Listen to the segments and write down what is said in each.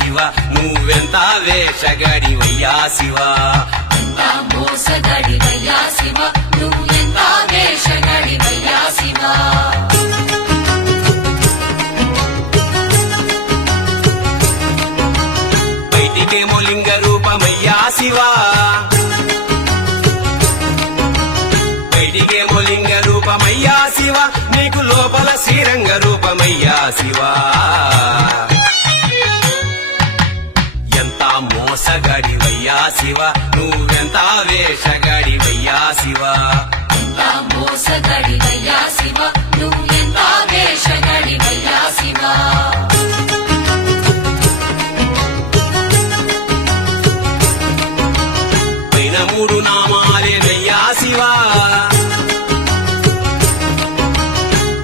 శివ నువ్వెంత వేషగాడివయ్యా శివ ఎంత మోసగాడివయ్యా శివ నువ్వు ఎంత వేషగాడివయ్యా శివ బయటికేమో లింగ రూపమయ్యా శివ బయటికేమో లింగ రూపమయ్యా శివ నీకు లోపల శ్రీరంగ రూపమయ్యా శివ ఎంత మోసగాడివయ్యా శివ నువ్వెంత వేషగాడివయ్యా శివ ఎంత మోసగాడివయ్యా శివ నువ్వు ఎంత వేషగాడివయ్యా శివ పైన మూడు నామాలేనయ్యా శివ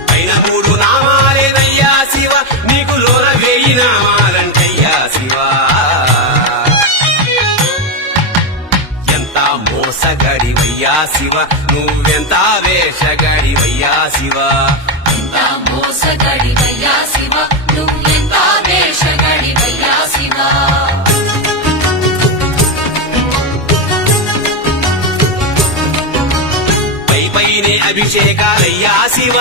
పైన మూడు నామాలేనయ్యా శివ నీకు లోన వేయి నామాలంటయ్యా శివ ఎంత మోసగాడివయ్యా శివ నువ్వెంత వేషగాడివయ్యా శివ ఎంత మోసగాడివయ్యా శివ నువ్వు ఎంత వేషగాడివయ్యా శివ పైనే అభిషేకాలయ్యా శివ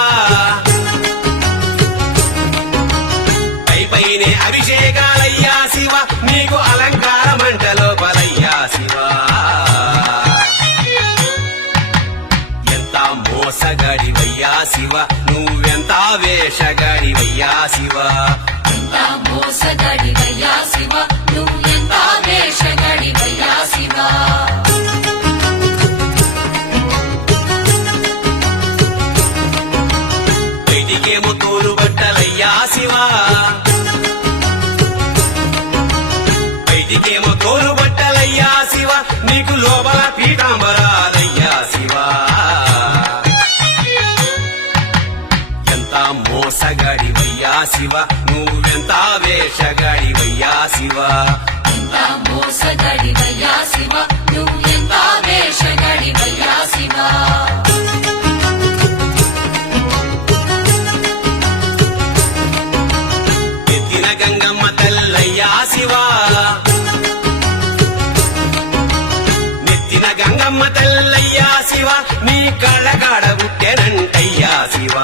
పైనే అభిషేకాలయ్యా శివ నీకు అలంకార మంటలోపలయ్యా శివ ఎంత మోసగాడివయ్యా శివ నువ్వెంత వేషగాడివయ్యా శివ ఎంత మోసగాడివయ్యా శివ నువ్వు ఎంత వేషగాడివయ్యా శివ బయటికేమో తోలు బట్టలయ్యా శివ బయటికేమో తోలు బట్టలయ్యా శివ నీకు లోపల పీతాంబరాలయ్యా శివ ఎంత మోసగాడివయ్యా శివ నువ్వెంత వేషగాడివయ్యా శివ ఎంత మోసగాడివయ్యా శివ నువ్వు ఎంత వేషగాడివయ్యా శివ ఎత్తిన గంగమ్మ తల్లయ్యా శివ నెత్తిన గంగమ్మ తల్లయ్యా శివ నీ కళ్ళగాడ పుట్టెనంటయ్యా శివ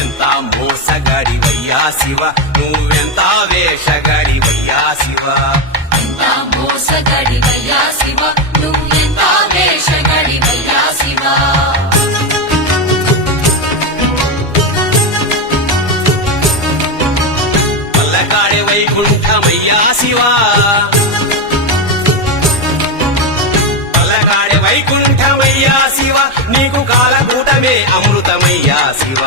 ఎంత మోసగాడివయ్యా శివ నువ్వెంత వేషగాడివయ్యా శివ ఎంత మోసగాడివయ్యా శివ నువ్వు ఎంత వేషగాడివయ్యా శివ పల్లకాడే వైకుంఠమయ్యా శివ పల్లకాడే వైకుంఠమయ్యా శివ నీకు కాలకూటమే అమృతమయ్యా శివ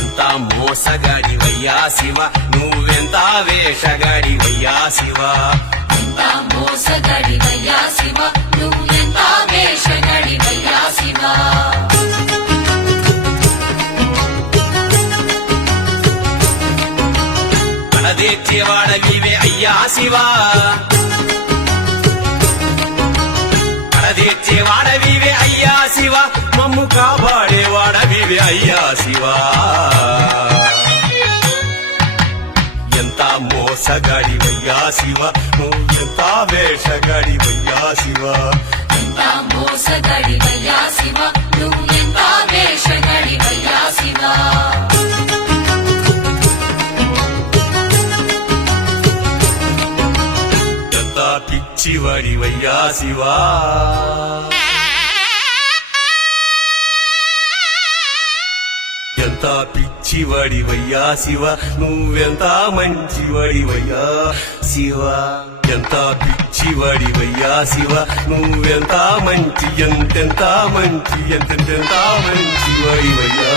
ఎంత మోసగాడివయ్యా శివ నువ్వెంత వేషగాడివయ్యా శివ ఎంత మోసగాడివయ్యా శివ నువ్వు ఎంత వేషగాడివయ్యా శివ కడదేర్చేవాడవివే అయ్యా శివ కడదేర్చేవాడవివే అయ్యా శివ మమ్ము కాపాడేవాడవివే అయ్యా శివ ఎంత మోసగాడివయ్యా శివ నువ్వెంత వేషగాడివయ్యా శివ ఎంత మోసగాడివయ్యా శివ నువ్వు ఎంత వేషగాడివయ్యా శివ ఎంత పిచ్చివాడివయ్యా శివ ఎంత పిచ్చివాడివయ్యా శివ నువ్వెంత మంచివాడివయ్యా శివ ఎంత పిచ్చివాడివయ్యా శివ నువ్వెంత మంచి ఎంతెంత మంచి ఎంతెంత మంచివాడివయ్యా